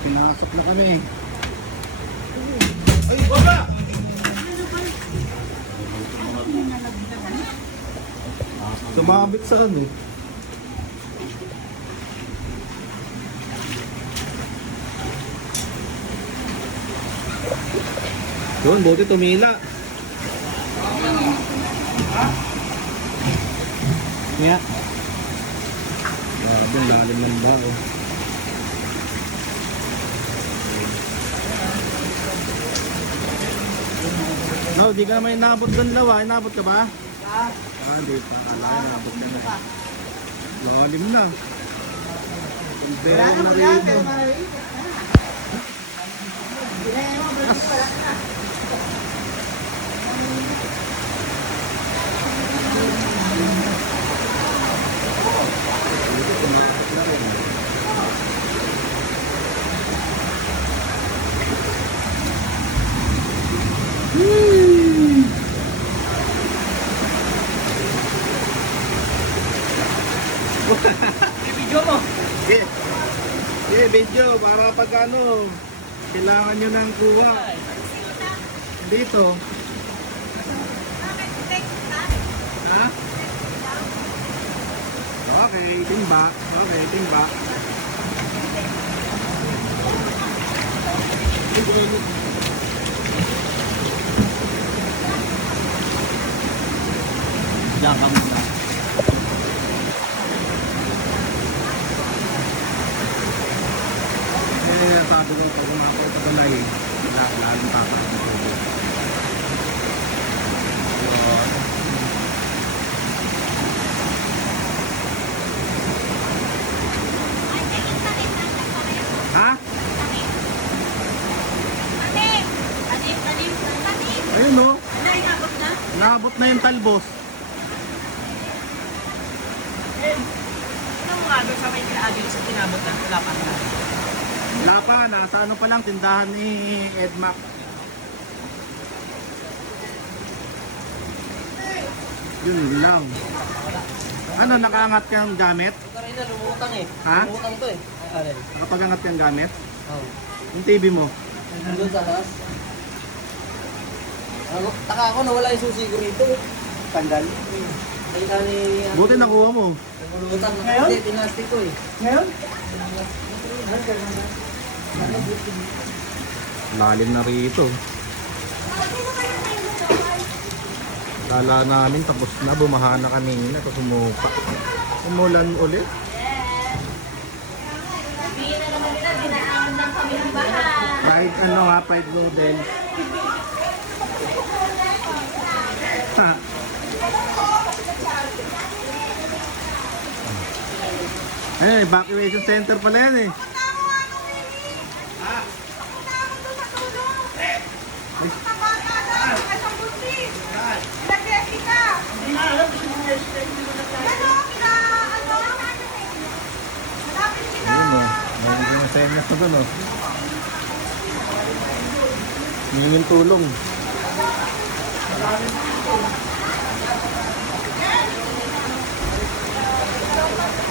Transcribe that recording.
Pinasok na kami. Ay, baba! Sumabit sa ano? Doon, buti tumila. Kaya. Grabe, lalim ng bao. No, di ka naman inabot doon lawa. Inabot ka ba? Hindi pa. Inabot ka na. Lalim na. Pero na rin. Video mo. Video para pag ano, kailangan nyo ng kuha. Dito. Ha? Okay, timba. Okay, timba. Diyan ka muna. Sabi ko pag umako ito balay, lalong tapak ng tubig. Ha? Ayun no? Naabot na yung talbos. Ano nga doon sa may kinaagil sa tinabot na lapan na? Wala pa, nasa ano pa lang, tindahan ni Edmac. Yun lang. Ano, nakaangat kang gamit? Ito rin na, lumutang eh. Ha? Lumutang to eh. Alin? Nakapagangat kang gamit? Oo. Yung TV mo? Doon sa taas. Taka ako, nawala yung susi ko rito. Tanggal. Ay, ni... Buti nakuha mo. Lumutang. Hindi, pinastik ko eh. Ngayon? Lalim na rito. Kala namin tapos na, bumaha na kanina, tapos sumupa. Umulan ulit. Kahit ano nga, fried noodles. Ha. Eh, evacuation center pala yan eh. Ayun o, mayroon din ang senyas na doon o. Hingin tulong.